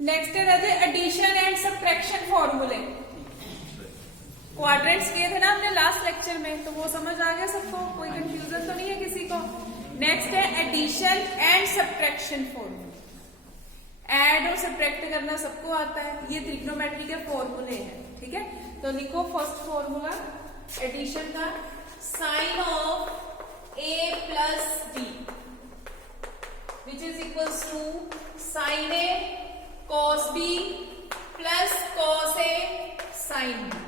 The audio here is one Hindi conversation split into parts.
नेक्स्ट है राजे एडिशन एंड सब्ट्रैक्शन फॉर्मूले। क्वाड्रेंट्स किए थे ना हमने लास्ट लेक्चर में, तो वो समझ आ गया सबको, कोई कंफ्यूजन तो नहीं है किसी को। नेक्स्ट है एडिशन एंड सब्ट्रैक्शन फॉर्मूले। ऐड और सब्ट्रैक्ट करना सबको आता है, ये ट्रिग्नोमेट्री के फॉर्मूले हैं, ठीक है। तो लिखो फर्स्ट फॉर्मूला एडिशन का, sine of A plus B which is equals to sine A cos b plus cos a sin b.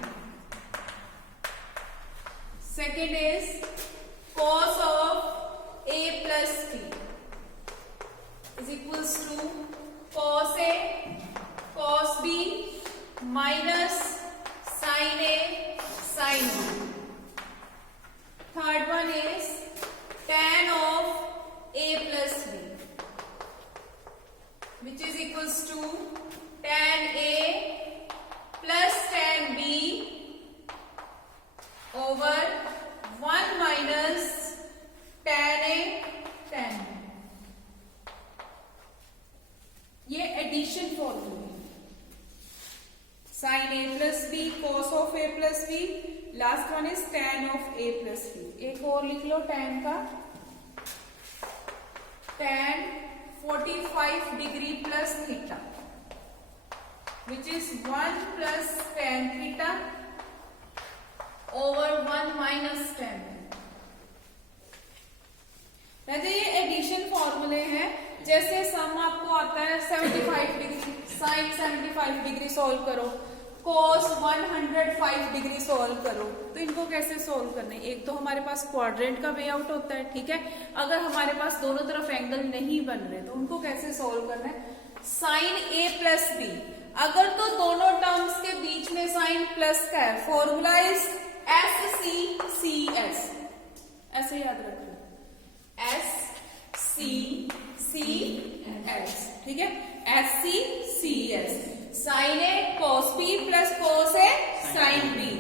Second is cos of a plus b is equals to cos a cos b minus sin a sin b. Third one is tan of a plus b which is equals to tan A plus tan B over 1 minus tan A tan B. ये addition formula, sine A plus B cos of A plus B, last one is tan of A plus B. एक और लिख लो tan का, tan 45 degree plus theta which is 1 plus tan theta over 1 minus tan। ये एडिशन फॉर्मूले हैं। जैसे सम आपको आता है 75 डिग्री, साइन 75 डिग्री सोल्व करो, cos 105 डिग्री सोल्व करो, तो इनको कैसे सोल्व करने। एक तो हमारे पास क्वाड्रेंट का वे आउट होता है, ठीक है। अगर हमारे पास दोनों तरफ एंगल नहीं बन रहे तो उनको कैसे सोल्व करना है। साइन ए प्लस बी, अगर तो दोनों टर्म्स के बीच में साइन प्लस का है, formula is S C C S, ऐसे याद रखो, एस सी सी एस, ठीक है, S C C S. Sine A cos B plus cos A sine B,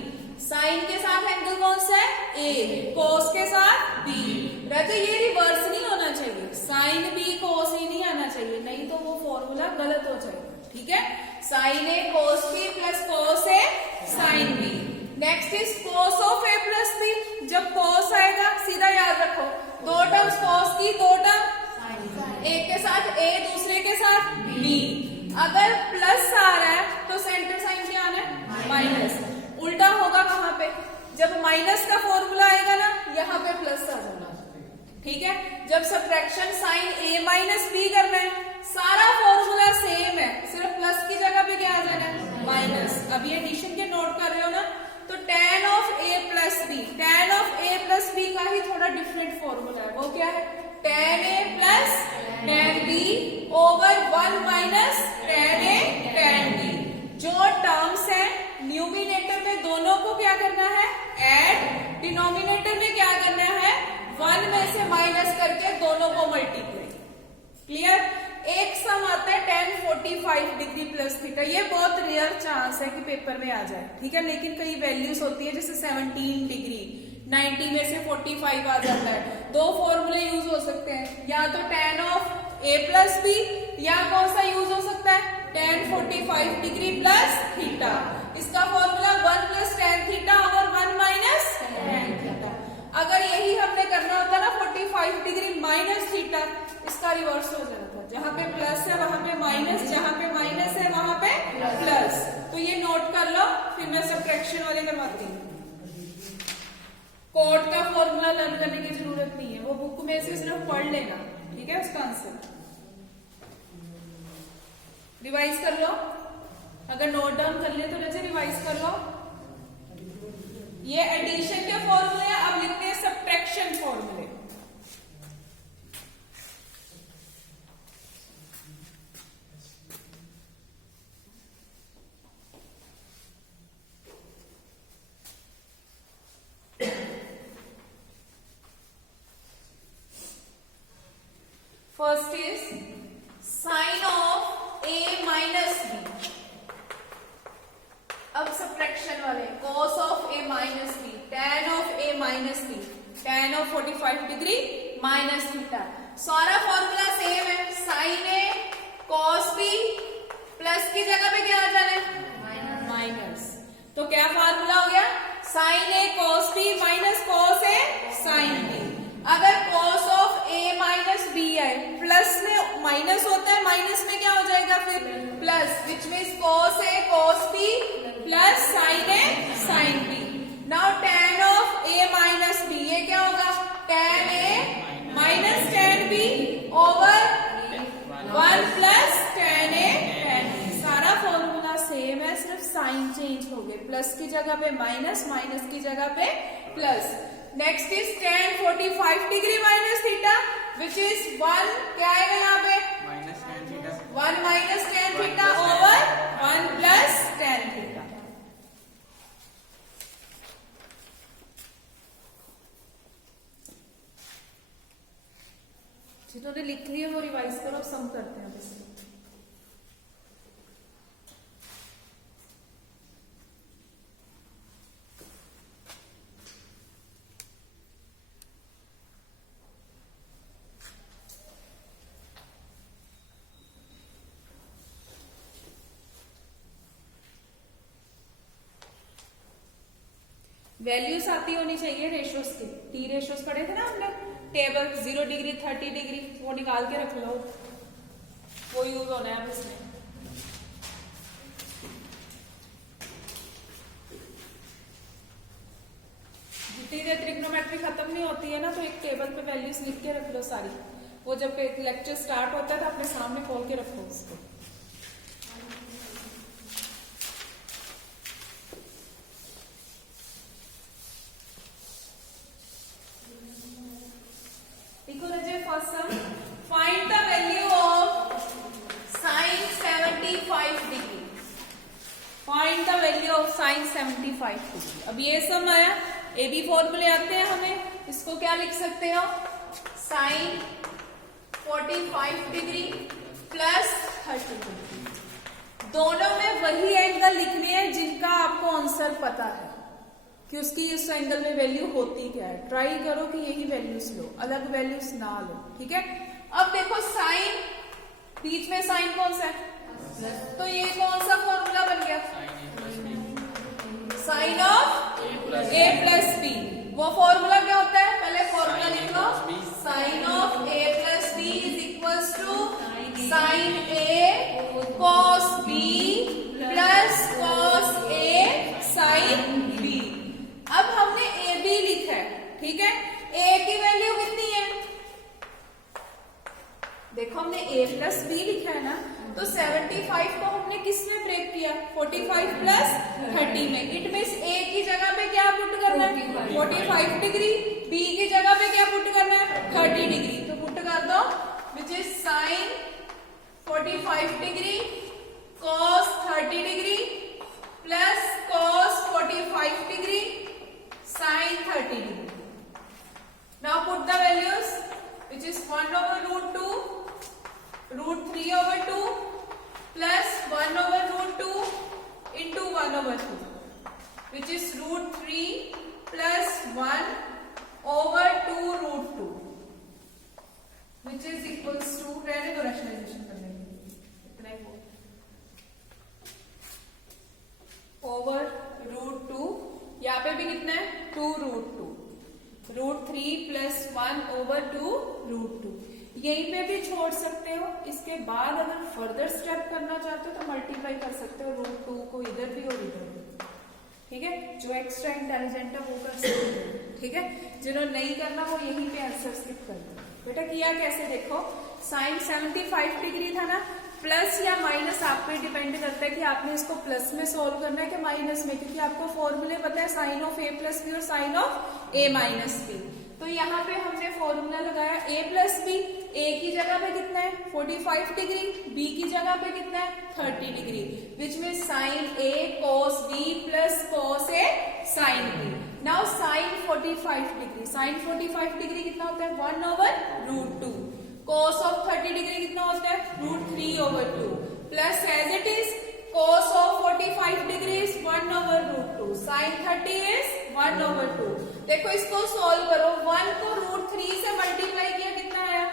sine के साथ एंगल कौन सा है ए, कॉस के साथ बी। राजा ये रिवर्स नहीं होना चाहिए, साइन बी कॉस ए नहीं आना चाहिए, नहीं तो वो फॉर्मूला गलत हो जाएगा, ठीक है। Sine A cos B plus cos A sine B. Next is cos of A plus B, जब कॉस आएगा सीधा याद रखो, दो टर्म्स कॉस की, दो टर्म एक के साथ ए दूसरे के साथ बी। अगर प्लस आ रहा है तो सेंटर साइन क्या आना है माइनस, उल्टा होगा कहां पे, जब माइनस का फॉर्मूला आएगा ना यहाँ पे प्लस आ जाना, ठीक है। जब सब्ट्रैक्शन साइन ए माइनस बी करना है, सारा फॉर्मूला सेम है, सिर्फ प्लस की जगह पे क्या आ जाना है माइनस। अभी एडिशन के नोट कर रहे हो ना, तो tan of A plus B, tan of A plus B का ही थोड़ा डिफरेंट फॉर्मूला है, वो क्या है, tan A plus tan B over 1 minus tan A tan B. जो टर्म्स है न्यूमिनेटर में दोनों को क्या करना है ऐड, डिनोमिनेटर में क्या करना है 1 में से माइनस करके दोनों को मल्टीप्लाई। क्लियर। एक सम आता है tan 45 डिग्री प्लस थीटा, ये बहुत रेयर चांस है कि पेपर में आ जाए, ठीक है। लेकिन कई वैल्यूज होती है जैसे 17 डिग्री, 90 में से 45 आ जाता है। दो फॉर्मूले यूज हो सकते हैं, या तो tan of A plus B, या कौन सा यूज हो सकता है tan 45 डिग्री प्लस थीटा। इसका फॉर्मूला 1 प्लस tan थीटा और 1 माइनस tan थीटा। अगर यही हमने करना होता ना 45 डिग्री माइनस थीटा, इसका रिवर्स हो जाता, जहां पे प्लस है वहां पे माइनस, जहां पे माइनस है वहां पे प्लस। तो ये नोट कर लो, फिर मैं सब्ट्रैक्शन वाले करवाती हूँ। कोड का फॉर्मूला लर्न करने की जरूरत नहीं है, वो बुक में से सिर्फ पढ़ लेना, ठीक है। उसका आंसर रिवाइज कर लो, अगर नोट डाउन कर ले तो जैसे रिवाइज कर लो। ये एडिशन के फॉर्मूले, अब लिखते हैं सब्ट्रैक्शन फॉर्मूले। First is sine of A minus B. अब सब्ट्रैक्शन वाले, cos of A minus B, tan of A minus B, tan of 45 degree minus theta. सारा फॉर्मूला सेम है, sine A cos B plus की जगह पे क्या आ जाना है, माइनस। तो क्या फार्मूला हो गया, sine A cos B minus cos A sine B. अगर cos of A minus B है, प्लस में माइनस होता है, माइनस में क्या हो जाएगा फिर plus, which means cos A cos B plus sine A sine B. Now tan of A minus B, ये क्या होगा, tan A minus tan B over 1 plus tan A tan B. सारा फॉर्मूला सेम है, सिर्फ साइन चेंज हो गए, प्लस की जगह पे माइनस, माइनस की जगह पे plus. Next is tan 45 degree minus theta, which is 1 क्या आएगा यहाँ पे, 1 minus tan theta over 1 plus tan theta. जिन्होंने लिख लिया वो रिवाइज करो, सम करते हैं इसको। वैल्यूज आती होनी चाहिए रेशियोज की, टी रेशियोज पढ़े थे ना हमने, टेबल 0 डिग्री 30 डिग्री, वो निकाल के रख लो, वो यूज होना है अब इसमें। जितनी देर ट्रिग्नोमेट्री खत्म नहीं होती है ना, तो एक टेबल पे वैल्यूज लिख के रख लो सारी, वो जब लेक्चर स्टार्ट होता है तो अपने सामने खोल के रखो उसको। Find the value of sin 75 degree. Find the value of sin 75 degree. अब ये सम आया, ए बी फॉर्मूले आते हैं हमें, इसको क्या लिख सकते हो, sin 45 डिग्री प्लस 30 डिग्री। दोनों में वही एंगल लिखने हैं जिनका आपको आंसर पता है कि उसकी इस एंगल में वैल्यू होती क्या है। ट्राई करो कि यही वैल्यूज लो, अलग वैल्यूज ना लो, ठीक है। अब देखो साइन, बीच में साइन कौन सा है, तो ये कौन सा फॉर्मूला बन गया, sine of A plus B. वो फॉर्मूला क्या होता है, पहले फॉर्मूला लिख लो, sine of A plus B is equals to sine A cos B plus cos A sine B. अब हमने ए बी लिखा है, ठीक है, ए की वैल्यू कितनी है, देखो हमने a प्लस बी लिखा है ना, तो 75 को हमने किस में ब्रेक किया, 45 प्लस 30 में। इट मीन्स a की जगह पे क्या पुट करना है, 45 डिग्री, b की जगह पे क्या पुट करना है, 30 डिग्री। तो पुट कर दो, which is sine 45 degree cos 30 degree plus cos 45 degree sin 30 degree. Now put the values, which is 1 over root 2, root 3 over 2 plus 1 over root 2 into 1 over 2, which is root 3 plus 1 over 2 root 2, which is equals to, रहने दो रैशनलाइजेशन करने के लिए, इतना ही over root 2, यहाँ पे भी कितना है 2 root 2, root 3 plus 1 over 2 root 2, यहीं पे भी छोड़ सकते हो। इसके बाद अगर फर्दर स्टेप करना चाहते हो तो मल्टीप्लाई कर सकते हो रूट 2 को इधर भी और इधर भी, ठीक है। जो एक्स्ट्रा इंटेलिजेंट है वो कर सकते हो, ठीक है। जिन्होंने नहीं करना वो यहीं पे आंसर स्किप कर दो। बेटा किया कैसे, देखो साइन 75 डिग्री था ना, प्लस या माइनस आप पे डिपेंड करता है कि आपने इसको प्लस में सोल्व करना है कि माइनस में, क्योंकि आपको फॉर्मूले पता है sine of A plus B और sine of A minus B. तो यहाँ पे हमने फॉर्मूला लगाया ए प्लस बी, ए की जगह पे कितना है 45 डिग्री, बी की जगह पे कितना है 30 डिग्री, विच में sine A cos B plus cos A sine B. Now sine 45 degree, sine 45 degree कितना होता है 1 over root 2, cos of 30 degree कितना होता है root 3 over 2, plus as it is cos of 45 degree is 1 over root 2, sine 30 is 1 over 2। देखो इसको सॉल्व करो, 1 को रूट 3 से मल्टीप्लाई किया कितना आया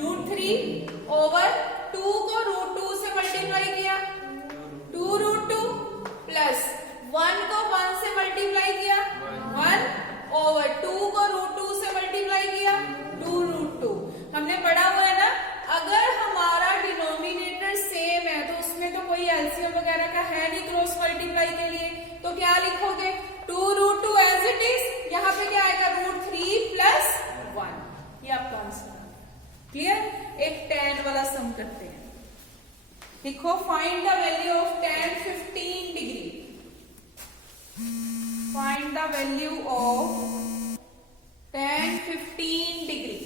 रूट 3 ओवर 2 को रूट 2 से मल्टीप्लाई किया पढ़ा हुआ है ना, अगर हमारा डिनोमिनेटर सेम है तो उसमें तो कोई एलसीएम वगैरह का है नहीं क्रॉस मल्टीप्लाई के लिए, तो क्या लिखोगे 2√2 एज इट इज, यहाँ पे क्या आएगा √3 प्लस 1, ये आपका आंसर। क्लियर? एक tan वाला सम करते हैं। लिखो find the value of tan 15 degree. Find the value of tan 15 degree.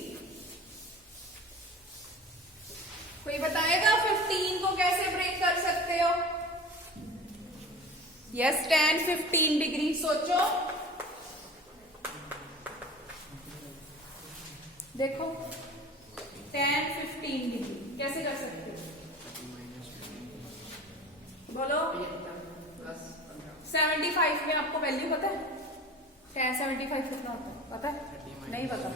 कोई बताएगा 15 को कैसे ब्रेक कर सकते हो? Yes, tan 15 degree. सोचो, देखो tan 15 डिग्री कैसे कर सकते हो? बोलो। 75 में आपको वैल्यू पता है? tan 75 कितना होता है? पता है? नहीं पता?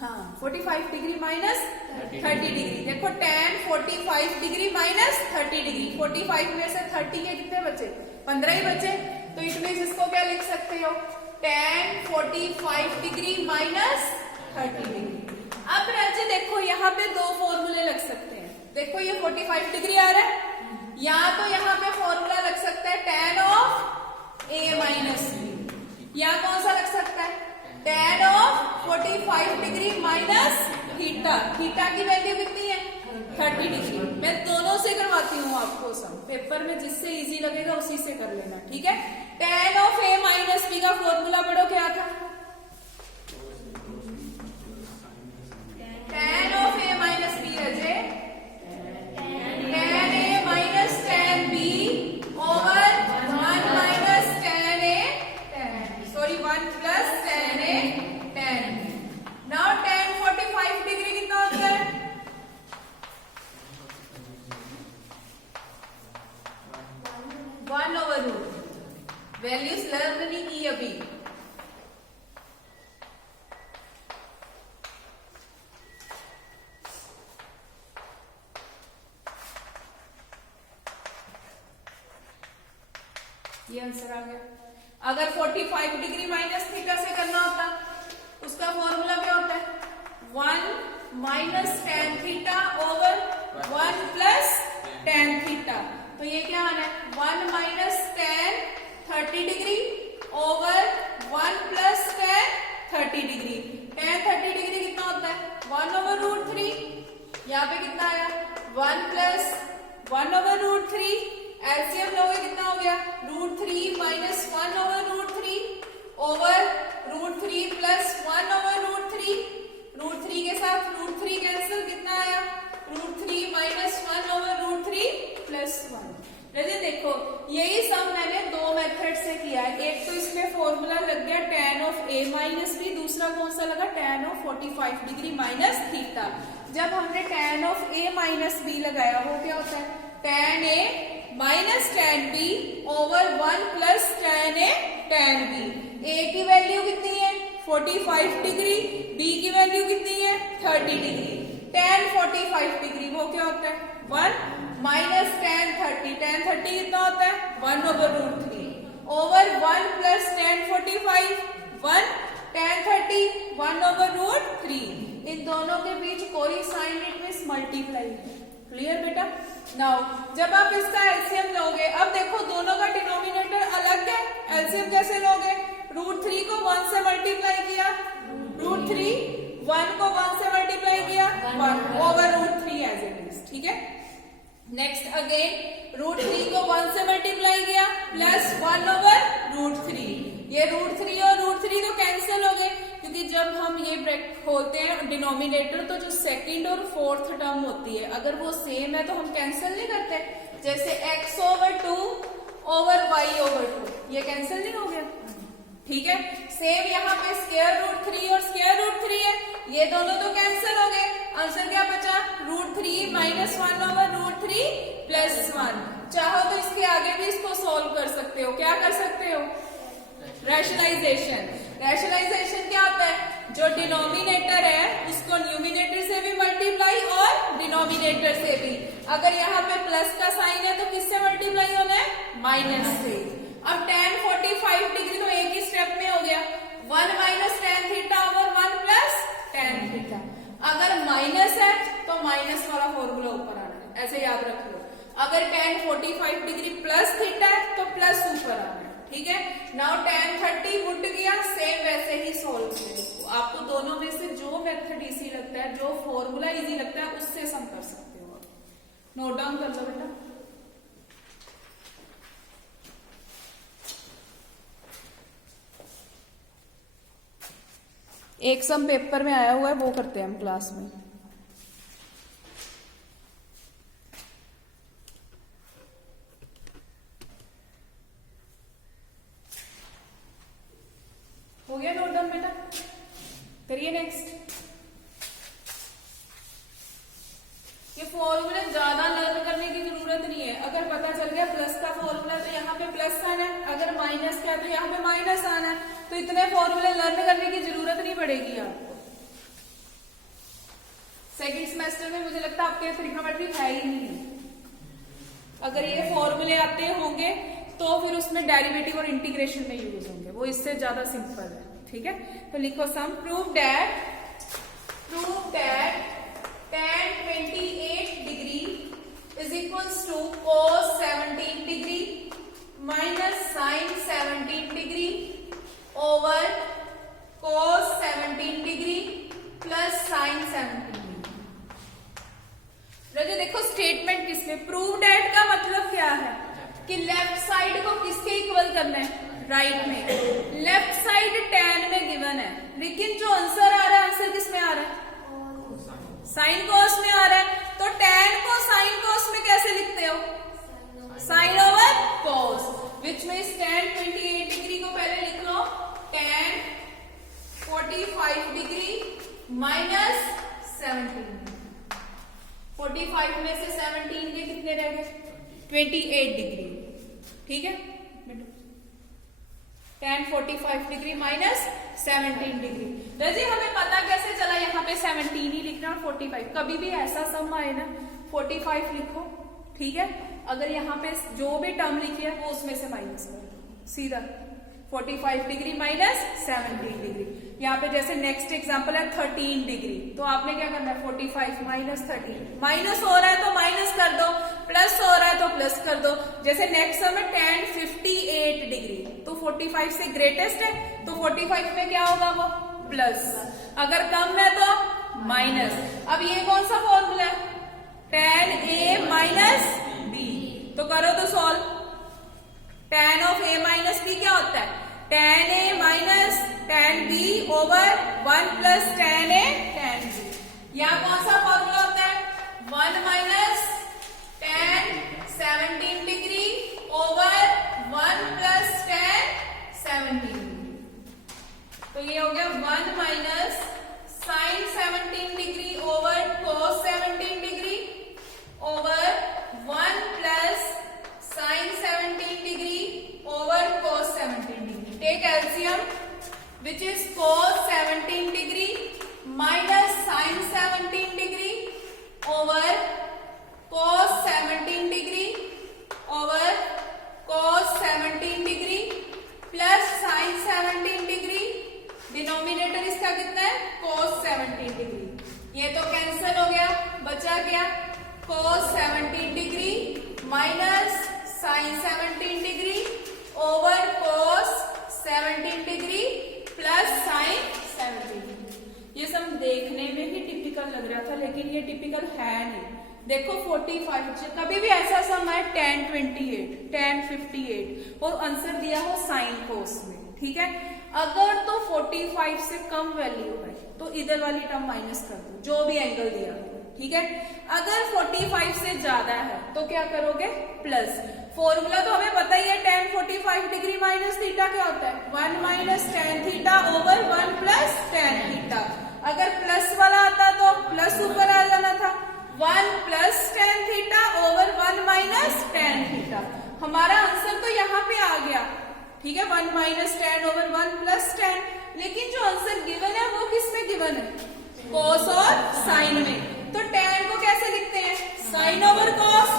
हाँ, 45 डिग्री माइनस 30 डिग्री। देखो tan 45 डिग्री माइनस 30 डिग्री, 45 में से 30 के कितने बचे? 15 ही बचे। तो इसमें इसको क्या लिख सकते हो? tan 45 degree minus 30 degree. अब राजे देखो यहाँ पे दो फॉर्मूले लग सकते हैं। देखो ये 45 डिग्री आ रहा है, या तो यहाँ पे फॉर्मूला लग सकता है tan of a minus b, या कौन सा लग सकता है? tan of 45 degree minus theta. Theta की वैल्यू कितनी है? 30 डिग्री। मैं दोनों से करवाती हूँ आपको सम, पेपर में जिससे इजी लगेगा उसी से कर लेना, ठीक है? tan of a minus b का फॉर्मूला पढ़ो, क्या था? tan of a minus b Raje tan a minus tan b over 1 minus tan a sorry 1 plus tan a tan b। Now tan 45 degree कितना होता है? One over root. Values learn नहीं की अभी। ये आंसर आ गया। अगर 45 डिग्री माइनस थीटा से करना होता, उसका फॉर्मूला क्या होता है? 1 minus tan theta over 1 plus tan theta. तो ये क्या आना है? 1 minus tan 30 degree over 1 plus tan 30 degree. tan 30 degree कितना होता है? 1 ओवर √3। यहाँ पे कितना आया? 1 प्लस 1 ओवर √3। एलसीएम लोगे कितना हो गया? √3 minus 1 over √3 over √3 plus 1 over √3। √3 के साथ √3 कैंसिल, कितना आया? √3 माइनस 1 ओवर √3 प्लस 1। देखो यही सम मैंने दो मेथड से किया है। एक तो इसमें फॉर्मूला लग गया tan of a minus b, दूसरा कौन सा लगा? tan of 45 degree minus theta. जब हमने tan of a minus b लगाया, वो क्या होता है? tan a minus tan b over 1 plus tan a tan b। a की वैल्यू कितनी है? 45 डिग्री, b की वैल्यू कितनी है? 30 डिग्री। tan 45 डिग्री वो क्या होता है? 1 माइनस tan 30। tan 30 कितना होता है? 1 over √3 over 1 plus tan 45 1 tan 30 1 over √3। इन दोनों के बीच कोई साइन इट मींस मल्टीप्लाई है। क्लियर बेटा? नाउ जब आप इसका एलसीएम लोगे, अब देखो दोनों का डिनोमिनेटर अलग है, एलसीएम कैसे लोगे? √3 को 1 से मल्टीप्लाई किया, √3 1 को 1 से मल्टीप्लाई किया, 1 ओवर √3 एज इट इज। ठीक है, नेक्स्ट अगेन √3 को 1 से मल्टीप्लाई किया प्लस 1 ओवर √3। ये √3 और √3 तो कैंसिल हो गए, क्योंकि जब हम ये ब्रैकेट खोलते हैं डिनोमिनेटर, तो जो सेकंड और फोर्थ टर्म होती है अगर वो सेम है तो हम कैंसिल नहीं करते। जैसे x over 2 over y over 2, ये कैंसिल नहीं हो गया। ठीक है, सेम यहाँ पे स्क्वायर रूट 3 और स्क्वायर रूट 3 है, ये दोनों तो कैंसिल हो गए। आंसर क्या बचा? √3 माइनस 1 ओवर √3 प्लस 1। चाहो तो इसके आगे भी इसको सॉल्व कर सकते हो। क्या कर सकते हो? रैशनलाइजेशन। रैशनलाइजेशन क्या होता है? जो डिनोमिनेटर है उसको न्यूमिनेटर से भी मल्टीप्लाई और डिनोमिनेटर से भी। अगर यहाँ पे प्लस का साइन है तो किससे मल्टीप्लाई होना है? माइनस से। अब tan 45 डिग्री तो एक ही स्टेप में हो गया, 1 minus tan theta over 1 plus tan theta. अगर माइनस है तो माइनस वाला फॉर्मूला ऊपर आना है, ऐसे याद रख लो। अगर tan 45 डिग्री प्लस थीटा है तो प्लस ऊपर आना है, ठीक है। नाउ tan 30 उठ गया, सेम वैसे ही सोल्व करो। आपको दोनों में से जो मेथड इजी लगता है, जो फॉर्मूला इजी लगता है, उससे सम कर सकते हो। नोट डाउन कर लो बेटा। एक सम पेपर में आया हुआ है, वो करते हैं हम क्लास में। हो गया नोट डाउन बेटा? करिए नेक्स्ट। ये फॉर्मूले ज्यादा लर्न करने की जरूरत नहीं है। अगर पता चल गया प्लस का फॉर्मूला तो यहाँ पे प्लस आना है, अगर माइनस का है तो यहाँ पे माइनस आना है। तो इतने फॉर्मूले लर्न करने की जरूरत नहीं पड़ेगी आपको। सेकंड सेमेस्टर में मुझे लगता है आपके ट्रिग्नोमेट्री है ही नहीं। अगर ये फॉर्मूले आते होंगे तो फिर उसमें डेरिवेटिव और इंटीग्रेशन में यूज होंगे, वो इससे ज्यादा सिंपल है, ठीक है। तो लिखो sum, prove that tan 28 degree is equals to cos 17 degree minus sin 17 degree over cos 17 degree plus sin 17 degree. देखो स्टेटमेंट किसमें, प्रूव दैट का मतलब क्या है कि लेफ्ट साइड को किसके इक्वल करना है, राइट में। लेफ्ट साइड tan में गिवन है, लेकिन जो आंसर आ रहा है, आंसर किसमें आ रहा है, साइन कॉस में आ रहा है। तो tan को साइन कॉस में कैसे लिखते हो, sine over cos, which means tan 28 degree को पहले लिख लो tan 45 डिग्री माइनस 17। 45 में से 17 के कितने रह गए, 28 डिग्री, ठीक है। tan 45 degree minus 17 degree. वैसे हमें पता कैसे चला यहाँ पे 17 ही लिखना और 45। कभी भी ऐसा सम आए ना 45 लिखो, ठीक है। अगर यहाँ पे जो भी टर्म लिखी है वो उसमें से माइनस कर दो सीधा। 45 डिग्री माइनस 17 डिग्री। यहाँ पे जैसे नेक्स्ट एग्जांपल है 13 डिग्री, तो आपने क्या करना है 45 माइनस 13, माइनस हो रहा है तो माइनस कर दो, प्लस हो रहा है तो प्लस कर दो। जैसे नेक्स्ट सम है tan 58 डिग्री, तो 45 से ग्रेटेस्ट है तो 45 में क्या होगा वो प्लस, अगर कम है तो माइनस। अब ये कौन सा फॉर्मूला है, tan a माइनस b, तो करो तो solve. tan of a minus b क्या होता है, tan a minus tan b over 1 plus tan a tan b। यहाँ कौन सा फॉर्मूला होता है, 1 minus tan 17 degree over 1 plus tan 17 degree. तो ये हो गया 1 minus sine 17 degree over cos 17 degree over 1 plus sine 17 degree over cos 17 degree. Take LCM which is cos 17 degree minus sine 17 degree over cos 17 degree over cos 17 degree plus sine 17 degree. Denominator इसका कितना है, cos 17 डिग्री। ये तो कैंसिल हो गया, बचा क्या cos 17 degree minus sine 17 degree over cos 17 degree plus sine 17 degree. ये सब देखने में ही टिपिकल लग रहा था, लेकिन ये टिपिकल है नहीं। देखो 45 कभी भी ऐसा सम है tan 28, tan 58 और आंसर दिया हो साइन कोस में, ठीक है। अगर तो 45 से कम वैल्यू है तो इधर वाली टर्म माइनस कर दो, जो भी एंगल दिया हो, ठीक है। अगर 45 से ज्यादा है तो क्या करोगे, प्लस। फॉर्मूला तो हमें पता ही है, tan 45 डिग्री माइनस थीटा क्या होता है, 1 minus tan theta over 1 plus tan theta. अगर प्लस वाला आता तो प्लस ऊपर आ जाना था, 1 plus tan theta over 1 minus tan theta. हमारा आंसर तो यहाँ पे आ गया, ठीक है, 1 minus tan over 1 plus tan। लेकिन जो आंसर गिवन है वो किस में गिवन है, cos और sin में। तो tan को कैसे लिखते हैं, sin over cos,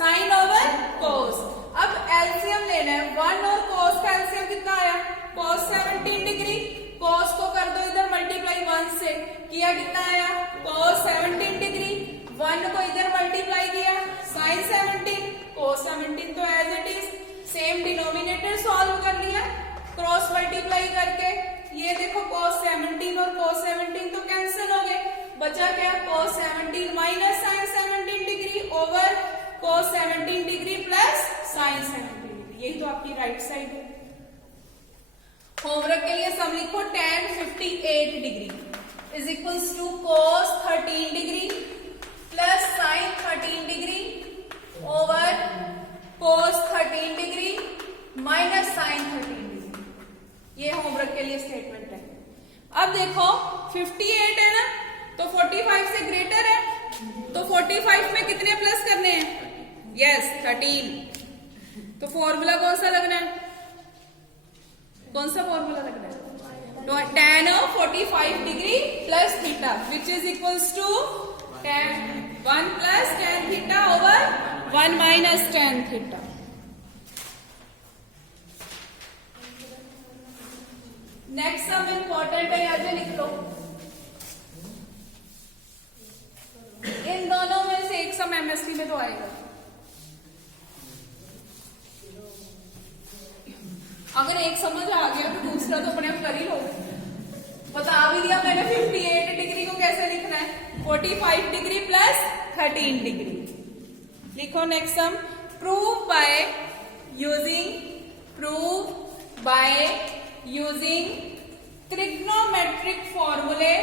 sin over cos। अब एलसीएम लेना है, 1 और cos का एलसीएम कितना आया, cos 17 डिग्री। cos को कर दो इधर मल्टीप्लाई 1 से किया, कितना आया cos 17 डिग्री, 1 को इधर मल्टीप्लाई किया sin 17, cos 17 तो as it is, same denominator solve कर लिया क्रॉस मल्टीप्लाई करके। ये देखो cos 17 और cos 17 तो कैंसिल हो गए, बचा क्या cos 17 minus sin 17 degree over cos 17 degree plus sin 17 degree, यही तो आपकी राइट साइड है। होमवर्क के लिए सम लिखो tan 58 degree is equals to cos 13 degree plus sin 13 degree over cos 13 degree minus sin 13 degree. ये होमवर्क के लिए स्टेटमेंट है। अब देखो 58 है ना, तो 45 से ग्रेटर है, तो 45 में कितने प्लस करने हैं, यस 13। तो फॉर्मूला कौन सा लगना है, कौन सा फॉर्मूला लगना है, तो tan of 45 degree plus theta which is equals to tan 1 plus tan theta over 1 minus tan theta. Next sum important है, यहाँ पे लिख लो। इन दोनों में से एक सम एमएसटी में तो आएगा। अगर एक समझ आ गया तो दूसरा तो अपने आप कर ही लो। बता भी दिया मैंने 58 डिग्री को कैसे लिखना है, 45 डिग्री प्लस 13 डिग्री। लिखो next sum, prove by using trigonometric फॉर्मूले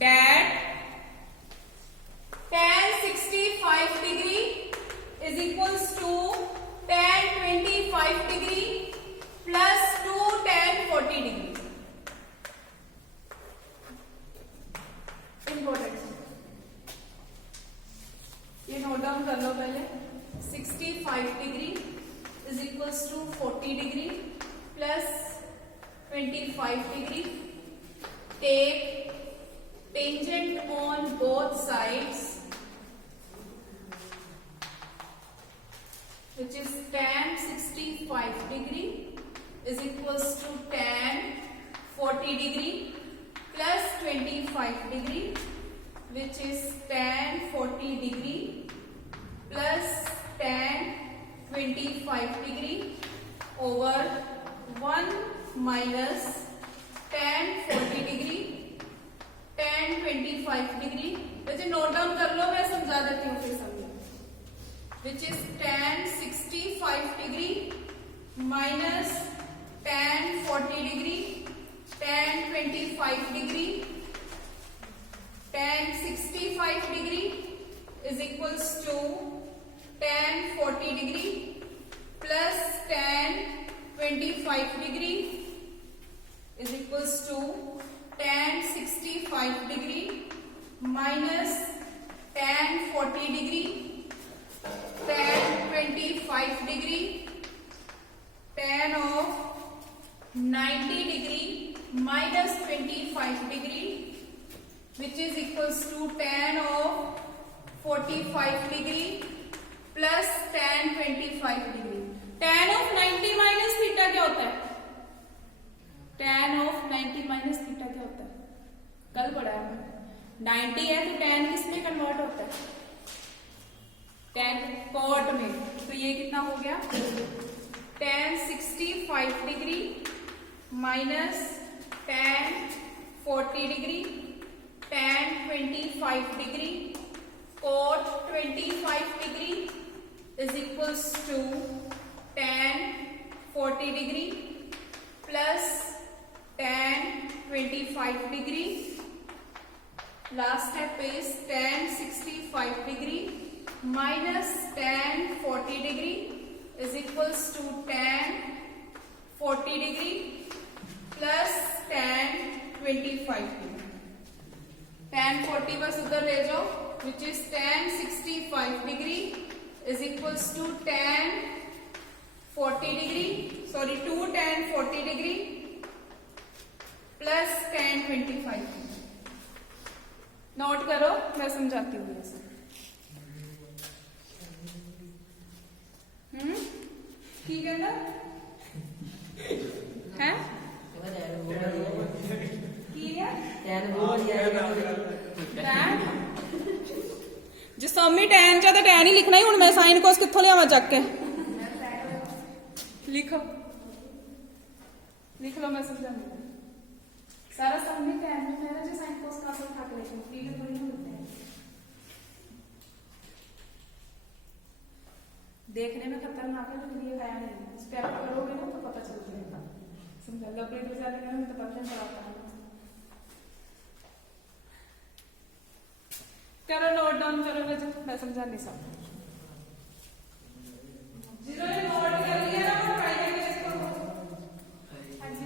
that tan 65 degree is equals to tan 25 degree plus 2 tan 40 degree। Important, ये नोट डाउन कर लो पहले। 65 degree is equals to 40 degree plus 25 degree। Take tangent on both sides, which is tan 65 degree is equals to tan 40 degree plus 25 degree, which is tan 40 degree plus tan 25 degree over 1 minus tan 40 degree tan 25 degree. वैसे नोट डाउन कर लो, मैं समझा देती हूँ फिर समझो। Which is tan 65 degree minus tan 40 degree tan 25 degree tan 65 degree is equals to tan 40 degree plus tan 25 degree is equals to tan 65 degree minus tan 40 degree tan 25 degree tan of 90 degree minus 25 degree which is equals to tan of 45 degree plus tan 25 degree. tan of 90 minus theta क्या होता है, tan ऑफ 90 माइनस थीटा क्या होता है, कल पढ़ा है 90 है तो tan किस में कन्वर्ट होता है, tan कॉट में। तो ये कितना हो गया, tan 65 degree minus tan 40 degree tan 25 degree cot 25 degree is equals to tan 40 degree plus tan 25 degree. Last step is tan 65 degree minus tan 40 degree is equals to tan 40 degree plus tan 25 degree. tan 40 बस उधर ले जाओ, which is tan 65 degree is equals to tan 40 degree, sorry 2 tan 40 degree plus tan 25। Note करो, मैं समझाती हूँ ऐसे। ठीक है ना, है? टैन जे सामी टैन चा तो टैन ही लिखना ही। हुण मैं साइन कोस कित्थों लियावां चक के? लिखो लिख लो, मैं समझाऊंगी सारा सामने टैन में मेरा जो साइन कोस का सब कैलकुलेशन क्लियर थोड़ी होता है। देखने में खतरनाक है लेकिन ये है नहीं, स्टेप करोगे ना तो पता चल जाएगा। समझा? लकड़ी तो जाने में तो पता नहीं चलता है। करो नोट डाउन करो, मैं समझा नहीं सकता। जिन्होंने नोट कर लिया ना वो ट्राई करके इसको। हाँ जी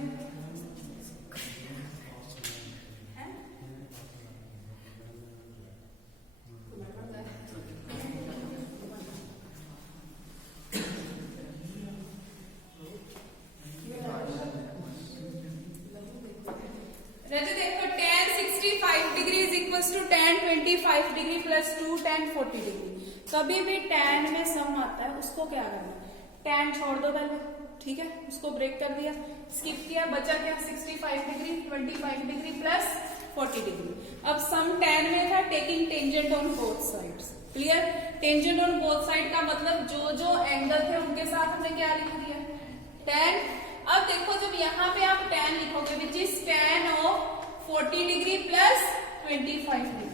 रजत देखो tan 65 degree is equals to tan 25 degree plus 2 tan 40 degree. कभी भी tan में सम आता है उसको क्या करना है, tan छोड़ दो पहले, ठीक है, उसको ब्रेक कर दिया, स्किप किया, बचा क्या 65 डिग्री 25 डिग्री प्लस 40 डिग्री। अब सम tan में था taking tangent on both sides. Clear? Tangent on both side का मतलब जो जो एंगल थे उनके साथ हमने क्या लिख दिया, tan। अब देखो जब यहाँ पे आप tan लिखोगे विच is tan of 40 degree plus 25 degree,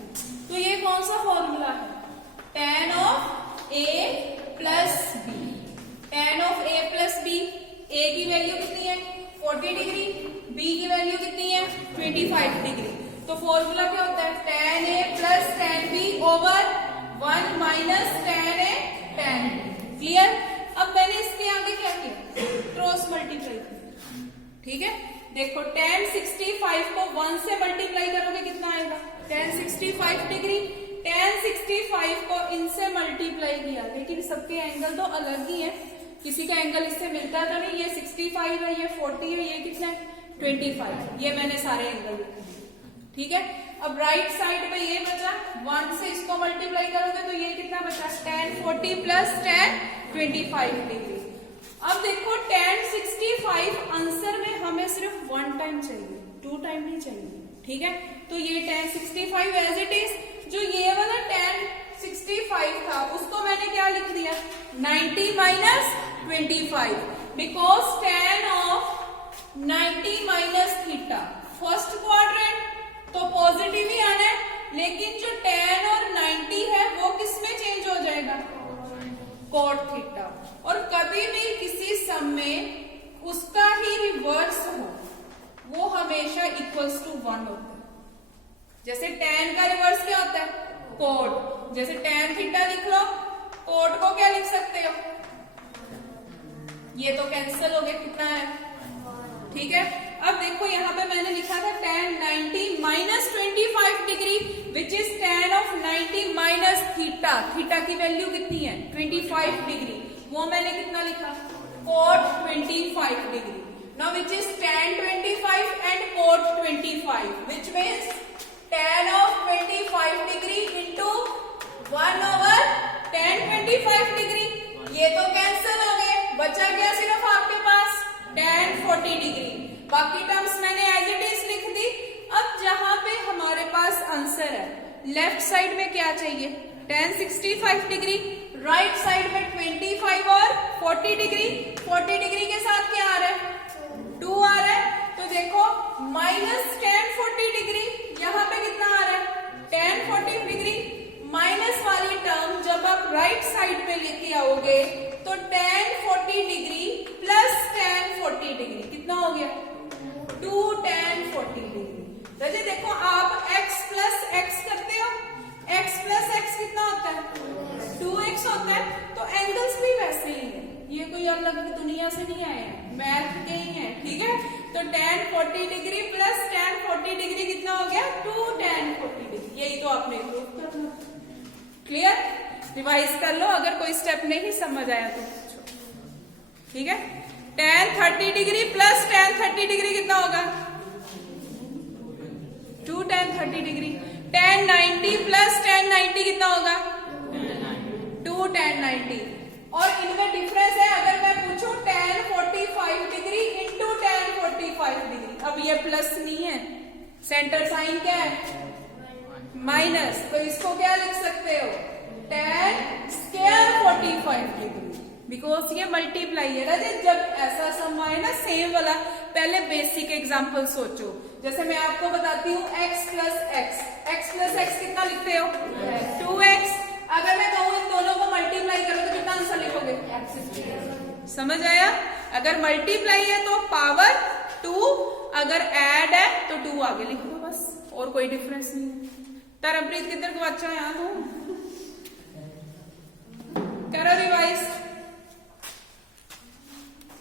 तो ये कौन सा फॉर्मूला है, tan of a plus b। tan of a plus b, a की वैल्यू कितनी है 40 डिग्री, b की वैल्यू कितनी है 25 डिग्री। तो फॉर्मूला क्या होता है tan a plus tan b over 1 minus tan a tan b। Clear? अब मैंने इसके आगे क्या किया, क्रॉस मल्टीप्लाई किया, ठीक है। देखो tan 65 को 1 से मल्टीप्लाई करोगे कितना आएगा, tan 65 डिग्री। tan 65 को इनसे मल्टीप्लाई किया, लेकिन सबके एंगल तो अलग ही है, किसी का एंगल इससे मिलता तो नहीं, ये 65 है, ये 40 है, ये कितना है 25। ये मैंने सारे एंगल लिखे, ठीक है। अब राइट साइड पे ये बचा, 1 से इसको मल्टीप्लाई करोगे तो ये कितना बचा, tan 40 प्लस tan 25 डिग्री। अब देखो tan 65 आंसर में हमें सिर्फ 1 टाइम चाहिए, 2 टाइम नहीं चाहिए, ठीक है। तो ये tan 65 एज इट इज, जो ये वाला tan 65 था उसको मैंने क्या लिख दिया 90 minus 25, because tan of 90 minus theta first quadrant तो पॉजिटिव ही आना है, लेकिन जो tan और 90 है वो किस में चेंज हो जाएगा, cot थीटा। और कभी भी किसी सम में उसका ही रिवर्स हो वो हमेशा इक्वल्स टू 1 होता है। जैसे tan का रिवर्स क्या होता है cot, जैसे tan थीटा लिख लो, cot को क्या लिख सकते हो, ये तो कैंसिल हो गया, कितना है, ठीक है। अब देखो यहाँ पे मैंने लिखा था tan 90 minus 25 degree which is tan of 90 minus theta. Theta की वैल्यू कितनी है 25 डिग्री, वो मैंने कितना लिखा cot 25 degree. Now which is tan 25 and cot 25 which means tan of 25 degree into 1 over tan 25 degree. ये तो कैंसिल हो गए, बचा गया सिर्फ आपके पास tan 40 डिग्री। बाकी टर्म्स मैंने एज इट इज लिख दी। अब जहां पे हमारे पास आंसर है लेफ्ट साइड में क्या चाहिए tan 65 डिग्री, राइट साइड में 25 और 40 डिग्री। 40 डिग्री के साथ क्या आ रहा है 2 आ रहा है, तो देखो माइनस tan 40 डिग्री, यहाँ पे कितना आ रहा है tan 40 डिग्री। माइनस वाली टर्म जब आप राइट साइड में लेके आओगे तो tan 40 degree plus tan 40 degree कितना हो गया 2 tan 40 डिग्री। वैसे देखो आप x प्लस x करते हो, x प्लस x कितना होता है 2x होता है, तो एंगल्स भी वैसे ही है, ये कोई अलग दुनिया से नहीं आए हैं, मैथ के ही हैं, ठीक है। तो tan 40 degree plus tan 40 degree कितना हो गया 2 tan 40 डिग्री। यही तो आपने प्रूफ करना। क्लियर? रिवाइज कर लो, अगर कोई स्टेप नहीं समझ आया तो पूछो, ठीक है। tan 30 degree plus tan 30 degree कितना होगा 2 tan 30 degree. tan 90 plus tan 90 कितना होगा 2 tan 90। और इनमें डिफरेंस है, अगर मैं पूछूं tan 45 degree into tan 45 degree, अब ये प्लस नहीं है सेंटर साइन क्या है? माइनस। तो इसको क्या लिख सकते हो? tan स्क्वायर 45 डिग्री, बिकॉज ये मल्टीप्लाई है ना। जब ऐसा सम आए ना सेम वाला, पहले बेसिक एग्जांपल सोचो। जैसे मैं आपको बताती हूँ x प्लस एक्स कितना लिखते हो? 2x। अगर मैं कहूँ इन दोनों को मल्टीप्लाई करो तो कितना आंसर लिखोगे? समझ आया? अगर मल्टीप्लाई है तो पावर 2, अगर ऐड है तो 2 आगे लिख दो बस, और कोई डिफरेंस नहीं है। तरमप्रीत किधर को अच्छा यहाँ तो करो रिवाइज।